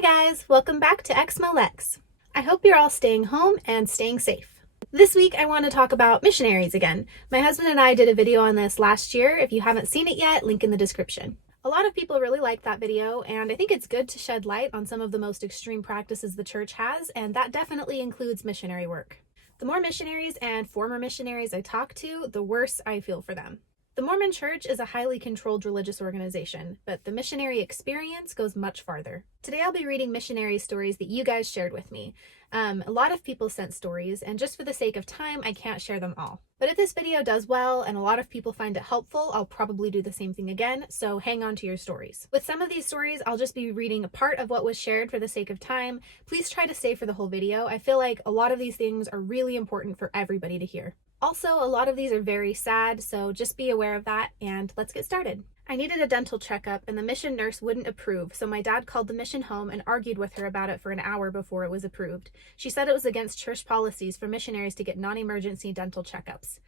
Hi guys, welcome back to Exmo. I hope you're all staying home and staying safe. This week I want to talk about missionaries again. My husband and I did a video on this last year. If you haven't seen it yet, link in the description. A lot of people really liked that video, and I think it's good to shed light on some of the most extreme practices the church has, and that definitely includes missionary work. The more missionaries and former missionaries I talk to, the worse I feel for them. The Mormon Church is a highly controlled religious organization, but the missionary experience goes much farther. Today I'll be reading missionary stories that you guys shared with me. A lot of people sent stories, and just for the sake of time, I can't share them all. But if this video does well and a lot of people find it helpful, I'll probably do the same thing again, so hang on to your stories. With some of these stories, I'll just be reading a part of what was shared for the sake of time. Please try to stay for the whole video. I feel like a lot of these things are really important for everybody to hear. Also, a lot of these are very sad, so just be aware of that, and let's get started. I needed a dental checkup, and the mission nurse wouldn't approve, so my dad called the mission home and argued with her about it for an hour before it was approved. She said it was against church policies for missionaries to get non-emergency dental checkups.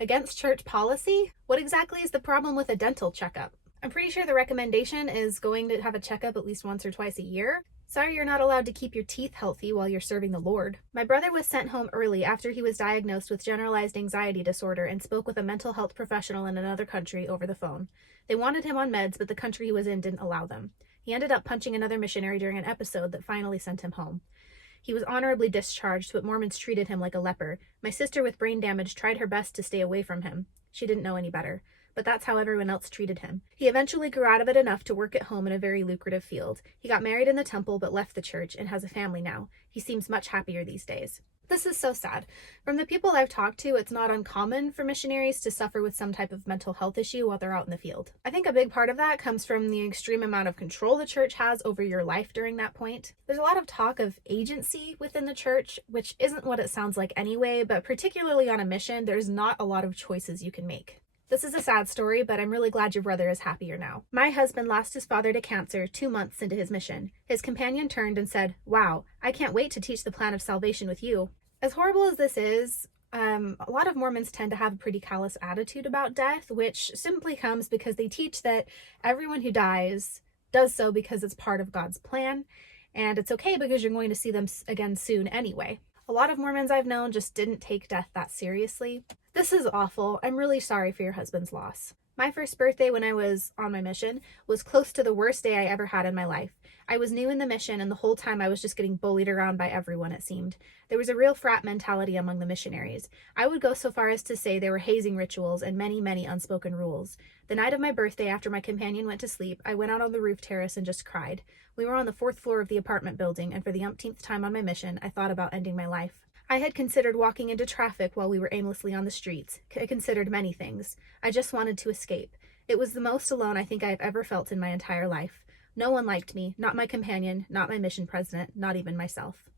Against church policy? What exactly is the problem with a dental checkup? I'm pretty sure the recommendation is going to have a checkup at least once or twice a year. Sorry you're not allowed to keep your teeth healthy while you're serving the Lord. My brother was sent home early after he was diagnosed with generalized anxiety disorder and spoke with a mental health professional in another country over the phone. They wanted him on meds, but the country he was in didn't allow them. He ended up punching another missionary during an episode that finally sent him home. He was honorably discharged, but Mormons treated him like a leper. My sister with brain damage tried her best to stay away from him. She didn't know any better. But that's how everyone else treated him. He eventually grew out of it enough to work at home in a very lucrative field. He got married in the temple but left the church and has a family now. He seems much happier these days. This is so sad. From the people I've talked to, it's not uncommon for missionaries to suffer with some type of mental health issue while they're out in the field. I think a big part of that comes from the extreme amount of control the church has over your life during that point. There's a lot of talk of agency within the church, which isn't what it sounds like anyway, but particularly on a mission, there's not a lot of choices you can make. This is a sad story, but I'm really glad your brother is happier now. My husband lost his father to cancer 2 months into his mission. His companion turned and said, "Wow, I can't wait to teach the plan of salvation with you." As horrible as this is, a lot of Mormons tend to have a pretty callous attitude about death, which simply comes because they teach that everyone who dies does so because it's part of God's plan, and it's okay because you're going to see them again soon anyway. A lot of Mormons I've known just didn't take death that seriously. This is awful. I'm really sorry for your husband's loss. My first birthday when I was on my mission was close to the worst day I ever had in my life. I was new in the mission, and the whole time I was just getting bullied around by everyone, it seemed. There was a real frat mentality among the missionaries. I would go so far as to say there were hazing rituals and many, many unspoken rules. The night of my birthday, after my companion went to sleep, I went out on the roof terrace and just cried. We were on the 4th floor of the apartment building, and for the umpteenth time on my mission, I thought about ending my life. I had considered walking into traffic while we were aimlessly on the streets. I considered many things. I just wanted to escape. It was the most alone I think I have ever felt in my entire life. No one liked me, not my companion, not my mission president, not even myself.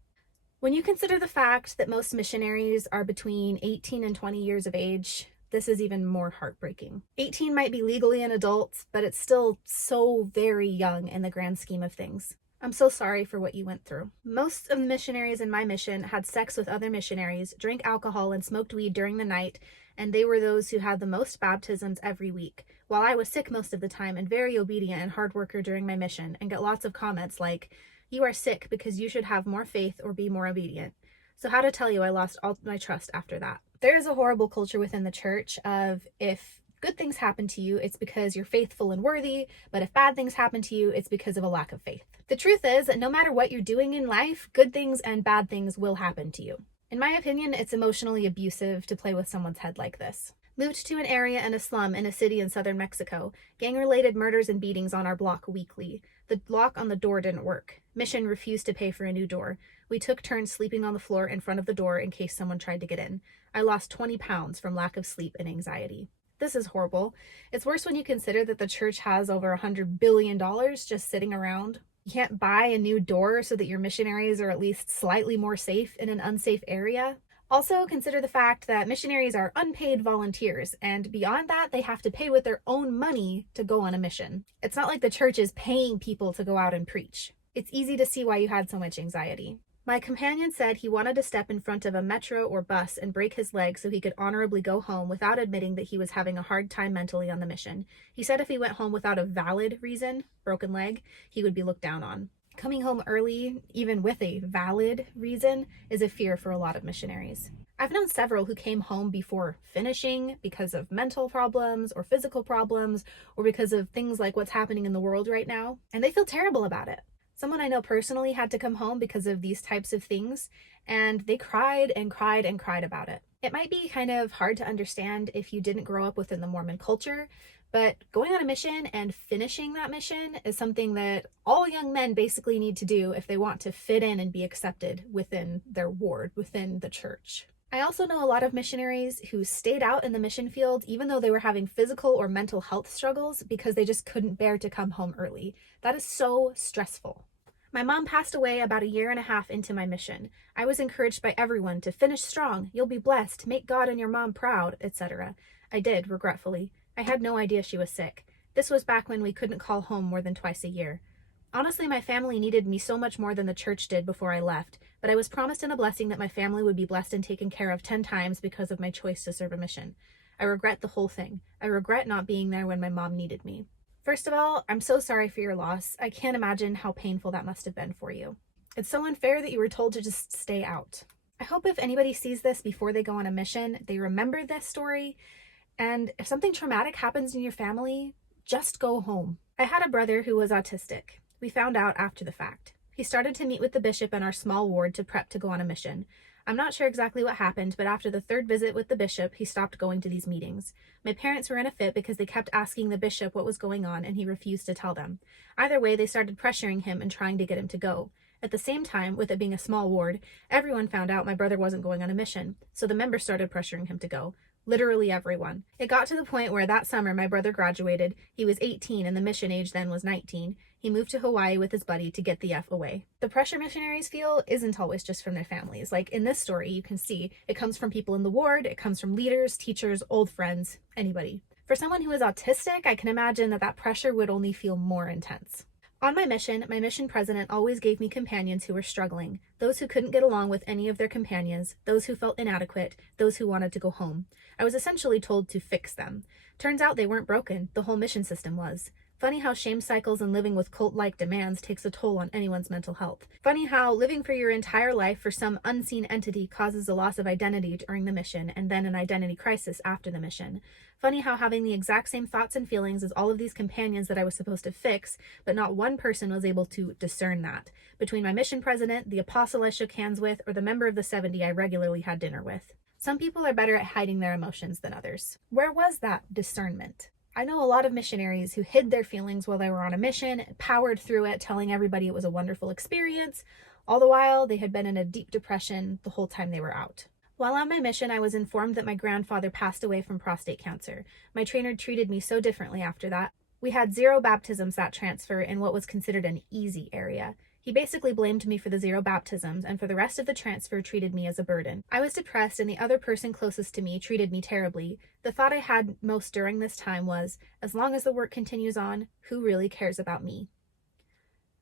When you consider the fact that most missionaries are between 18 and 20 years of age, this is even more heartbreaking. 18 might be legally an adult, but it's still so very young in the grand scheme of things. I'm so sorry for what you went through. Most of the missionaries in my mission had sex with other missionaries, drank alcohol, and smoked weed during the night, and they were those who had the most baptisms every week, while I was sick most of the time and very obedient and hard worker during my mission, and get lots of comments like, "You are sick because you should have more faith or be more obedient." So how to tell you I lost all my trust after that. There is a horrible culture within the church of if good things happen to you, it's because you're faithful and worthy, but if bad things happen to you, it's because of a lack of faith. The truth is that no matter what you're doing in life, good things and bad things will happen to you. In my opinion, it's emotionally abusive to play with someone's head like this. Moved to an area in a slum in a city in southern Mexico. Gang-related murders and beatings on our block weekly. The lock on the door didn't work. Mission refused to pay for a new door. We took turns sleeping on the floor in front of the door in case someone tried to get in. I lost 20 pounds from lack of sleep and anxiety. This is horrible. It's worse when you consider that the church has over $100 billion just sitting around. You can't buy a new door so that your missionaries are at least slightly more safe in an unsafe area. Also, consider the fact that missionaries are unpaid volunteers, and beyond that, they have to pay with their own money to go on a mission. It's not like the church is paying people to go out and preach. It's easy to see why you had so much anxiety. My companion said he wanted to step in front of a metro or bus and break his leg so he could honorably go home without admitting that he was having a hard time mentally on the mission. He said if he went home without a valid reason, broken leg, he would be looked down on. Coming home early, even with a valid reason, is a fear for a lot of missionaries. I've known several who came home before finishing because of mental problems or physical problems or because of things like what's happening in the world right now, and they feel terrible about it. Someone I know personally had to come home because of these types of things, and they cried and cried and cried about it. It might be kind of hard to understand if you didn't grow up within the Mormon culture, but going on a mission and finishing that mission is something that all young men basically need to do if they want to fit in and be accepted within their ward, within the church. I also know a lot of missionaries who stayed out in the mission field even though they were having physical or mental health struggles because they just couldn't bear to come home early. That is so stressful. My mom passed away about 1.5 years into my mission. I was encouraged by everyone to finish strong, you'll be blessed, make God and your mom proud, etc. I did, regretfully. I had no idea she was sick. This was back when we couldn't call home more than twice a year. Honestly, my family needed me so much more than the church did before I left, but I was promised in a blessing that my family would be blessed and taken care of 10 times because of my choice to serve a mission. I regret the whole thing. I regret not being there when my mom needed me. First of all, I'm so sorry for your loss. I can't imagine how painful that must have been for you. It's so unfair that you were told to just stay out. I hope if anybody sees this before they go on a mission, they remember this story, and if something traumatic happens in your family, just go home. I had a brother who was autistic. We found out after the fact. He started to meet with the bishop in our small ward to prep to go on a mission. I'm not sure exactly what happened, but after the 3rd visit with the bishop, he stopped going to these meetings. My parents were in a fit because they kept asking the bishop what was going on and he refused to tell them. Either way, they started pressuring him and trying to get him to go. At the same time, with it being a small ward, everyone found out my brother wasn't going on a mission, so the members started pressuring him to go. Literally everyone. It got to the point where that summer my brother graduated. He was 18 and the mission age then was 19. He moved to Hawaii with his buddy to get the F away. The pressure missionaries feel isn't always just from their families. Like in this story, you can see it comes from people in the ward, it comes from leaders, teachers, old friends, anybody. For someone who is autistic, I can imagine that pressure would only feel more intense. On my mission president always gave me companions who were struggling, those who couldn't get along with any of their companions, those who felt inadequate, those who wanted to go home. I was essentially told to fix them. Turns out they weren't broken, the whole mission system was. Funny how shame cycles and living with cult-like demands takes a toll on anyone's mental health. Funny how living for your entire life for some unseen entity causes a loss of identity during the mission and then an identity crisis after the mission. Funny how having the exact same thoughts and feelings as all of these companions that I was supposed to fix, but not one person was able to discern that. Between my mission president, the apostle I shook hands with, or the member of the 70 I regularly had dinner with. Some people are better at hiding their emotions than others. Where was that discernment? I know a lot of missionaries who hid their feelings while they were on a mission, powered through it, telling everybody it was a wonderful experience. All the while, they had been in a deep depression the whole time they were out. While on my mission, I was informed that my grandfather passed away from prostate cancer. My trainer treated me so differently after that. We had 0 baptisms that transfer in what was considered an easy area. He basically blamed me for the 0 baptisms and for the rest of the transfer treated me as a burden. I was depressed and the other person closest to me treated me terribly. The thought I had most during this time was, as long as the work continues on, who really cares about me?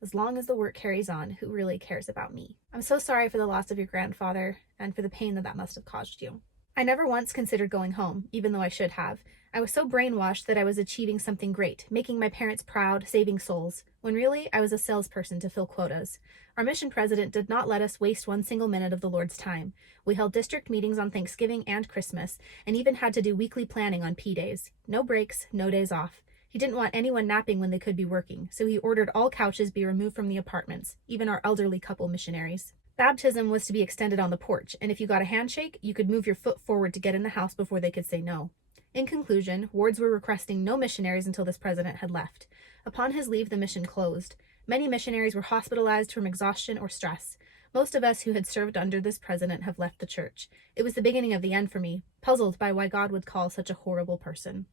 As long as the work carries on, who really cares about me? I'm so sorry for the loss of your grandfather and for the pain that must have caused you. I never once considered going home, even though I should have. I was so brainwashed that I was achieving something great, making my parents proud, saving souls, when really I was a salesperson to fill quotas. Our mission president did not let us waste one single minute of the Lord's time. We held district meetings on Thanksgiving and Christmas, and even had to do weekly planning on P days. No breaks, no days off. He didn't want anyone napping when they could be working, so he ordered all couches be removed from the apartments, even our elderly couple missionaries. Baptism was to be extended on the porch, and if you got a handshake, you could move your foot forward to get in the house before they could say no. In conclusion, wards were requesting no missionaries until this president had left. Upon his leave, the mission closed. Many missionaries were hospitalized from exhaustion or stress. Most of us who had served under this president have left the church. It was the beginning of the end for me, puzzled by why God would call such a horrible person.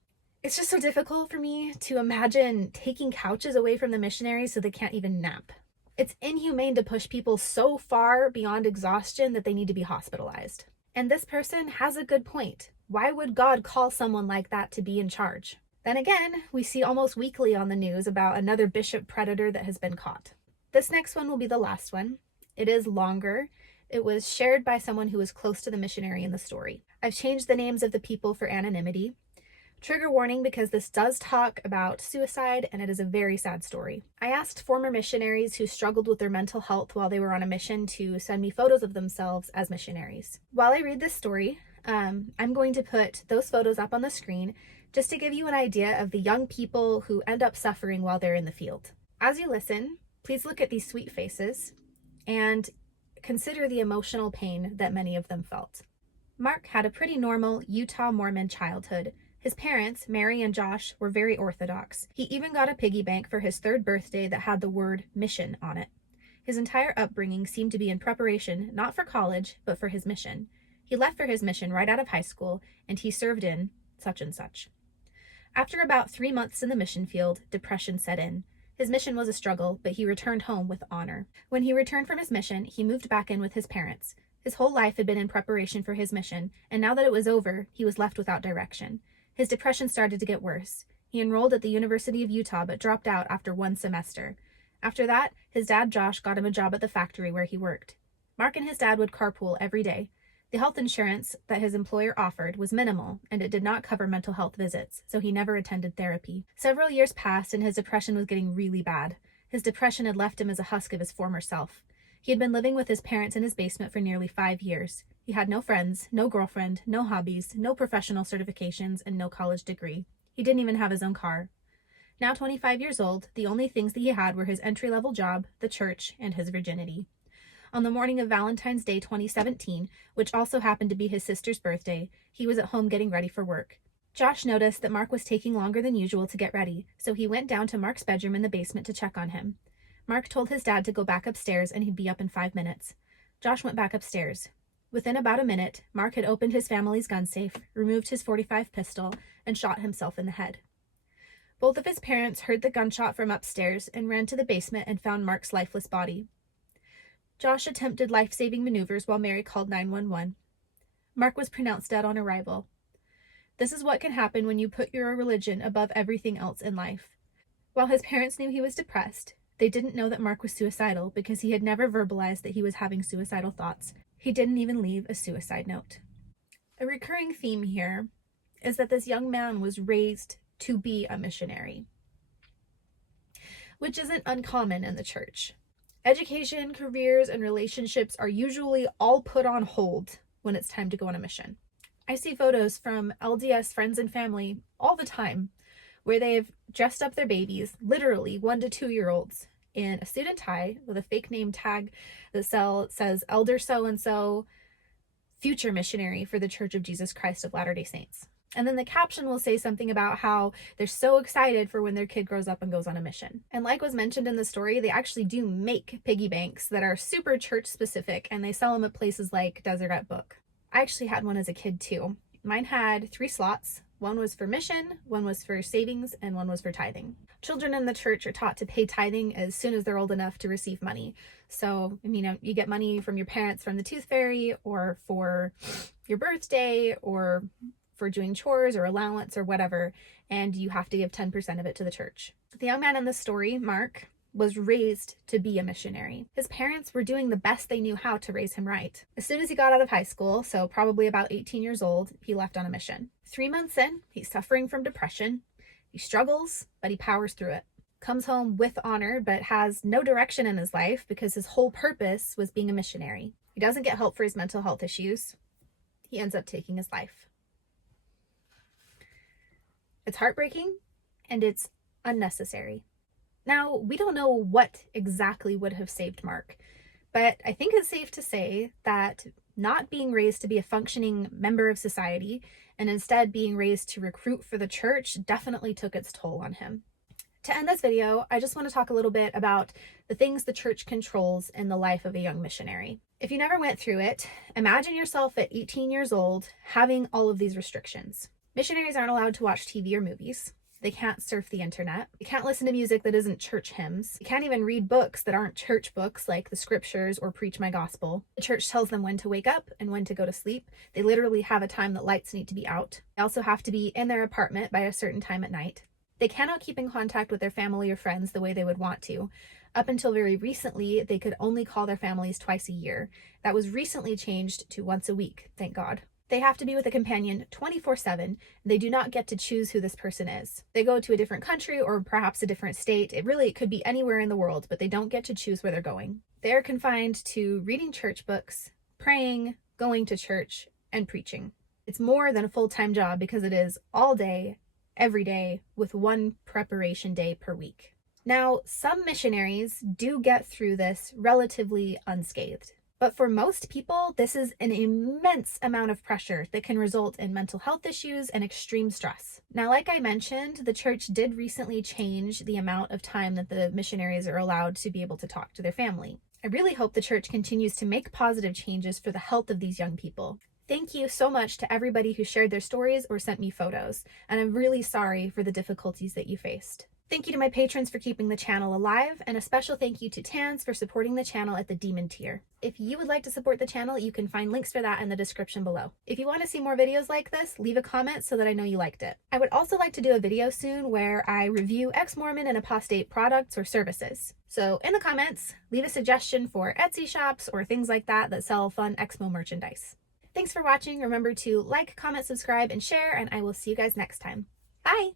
It's just so difficult for me to imagine taking couches away from the missionaries so they can't even nap. It's inhumane to push people so far beyond exhaustion that they need to be hospitalized. And this person has a good point. Why would God call someone like that to be in charge? Then again, we see almost weekly on the news about another bishop predator that has been caught. This next one will be the last one. It is longer. It was shared by someone who was close to the missionary in the story. I've changed the names of the people for anonymity. Trigger warning, because this does talk about suicide and it is a very sad story. I asked former missionaries who struggled with their mental health while they were on a mission to send me photos of themselves as missionaries. While I read this story, I'm going to put those photos up on the screen just to give you an idea of the young people who end up suffering while they're in the field. As you listen, please look at these sweet faces and consider the emotional pain that many of them felt. Mark had a pretty normal Utah Mormon childhood. His parents, Mary and Josh, were very orthodox. He even got a piggy bank for his 3rd birthday that had the word mission on it. His entire upbringing seemed to be in preparation, not for college, but for his mission. He left for his mission right out of high school, and he served in such and such. After about 3 months in the mission field, depression set in. His mission was a struggle, but he returned home with honor. When he returned from his mission, he moved back in with his parents. His whole life had been in preparation for his mission, and now that it was over, he was left without direction. His depression started to get worse. He enrolled at the University of Utah but dropped out after 1 semester. After that, his dad Josh got him a job at the factory where he worked. Mark and his dad would carpool every day. The health insurance that his employer offered was minimal, and it did not cover mental health visits, so he never attended therapy. Several years passed and his depression was getting really bad. His depression had left him as a husk of his former self. He had been living with his parents in his basement for nearly 5 years. He had no friends, no girlfriend, no hobbies, no professional certifications, and no college degree. He didn't even have his own car. Now 25 years old, the only things that he had were his entry-level job, the church, and his virginity. On the morning of Valentine's Day 2017, which also happened to be his sister's birthday, he was at home getting ready for work. Josh noticed that Mark was taking longer than usual to get ready, so he went down to Mark's bedroom in the basement to check on him. Mark told his dad to go back upstairs and he'd be up in 5 minutes. Josh went back upstairs. Within about a minute, Mark had opened his family's gun safe, removed his .45 pistol, and shot himself in the head. Both of his parents heard the gunshot from upstairs and ran to the basement and found Mark's lifeless body. Josh attempted life-saving maneuvers while Mary called 911. Mark was pronounced dead on arrival. This is what can happen when you put your religion above everything else in life. While his parents knew he was depressed, they didn't know that Mark was suicidal because he had never verbalized that he was having suicidal thoughts. He didn't even leave a suicide note. A recurring theme here is that this young man was raised to be a missionary, which isn't uncommon in the church. Education, careers, and relationships are usually all put on hold when it's time to go on a mission. I see photos from LDS friends and family all the time where they've dressed up their babies, literally 1 to 2 year olds, in a suit and tie with a fake name tag that says Elder so-and-so, future missionary for the Church of Jesus Christ of Latter-day Saints. And then the caption will say something about how they're so excited for when their kid grows up and goes on a mission. And like was mentioned in the story, they actually do make piggy banks that are super church specific, and they sell them at places like Deseret Book. I actually had one as a kid too. Mine had 3 slots. One was for mission, one was for savings, and one was for tithing. Children in the church are taught to pay tithing as soon as they're old enough to receive money. So, you get money from your parents from the tooth fairy, or for your birthday, or for doing chores or allowance or whatever, and you have to give 10% of it to the church. The young man in the story, Mark, was raised to be a missionary. His parents were doing the best they knew how to raise him right. As soon as he got out of high school, so probably about 18 years old, he left on a mission. 3 months in, he's suffering from depression. He struggles, but he powers through it. Comes home with honor, but has no direction in his life because his whole purpose was being a missionary. He doesn't get help for his mental health issues. He ends up taking his life. It's heartbreaking, and it's unnecessary. Now, we don't know what exactly would have saved Mark, but I think it's safe to say that not being raised to be a functioning member of society and instead being raised to recruit for the church definitely took its toll on him. To end this video, I just want to talk a little bit about the things the church controls in the life of a young missionary. If you never went through it, imagine yourself at 18 years old having all of these restrictions. Missionaries aren't allowed to watch TV or movies. They can't surf the internet. They can't listen to music that isn't church hymns. They can't even read books that aren't church books like the scriptures or preach my gospel. The church tells them when to wake up and when to go to sleep. They literally have a time that lights need to be out. They also have to be in their apartment by a certain time at night. They cannot keep in contact with their family or friends the way they would want to. Up until very recently, they could only call their families twice a year. That was recently changed to once a week, thank God. They have to be with a companion 24/7. They do not get to choose who this person is. They go to a different country or perhaps a different state. It could be anywhere in the world, but they don't get to choose where they're going. They're confined to reading church books, praying, going to church, and preaching. It's more than a full-time job because it is all day, every day, with one preparation day per week. Now, some missionaries do get through this relatively unscathed. But for most people, this is an immense amount of pressure that can result in mental health issues and extreme stress. Now, like I mentioned, the church did recently change the amount of time that the missionaries are allowed to be able to talk to their family. I really hope the church continues to make positive changes for the health of these young people. Thank you so much to everybody who shared their stories or sent me photos, and I'm really sorry for the difficulties that you faced. Thank you to my patrons for keeping the channel alive, and a special thank you to Tans for supporting the channel at the Demon tier. If you would like to support the channel, you can find links for that in the description below. If you want to see more videos like this, leave a comment so that I know you liked it. I would also like to do a video soon where I review ex-mormon and apostate products or services. So in the comments, leave a suggestion for Etsy shops or things like that that sell fun Exmo merchandise. Thanks for watching. Remember to like, comment, subscribe, and share, and I will see you guys next time. Bye!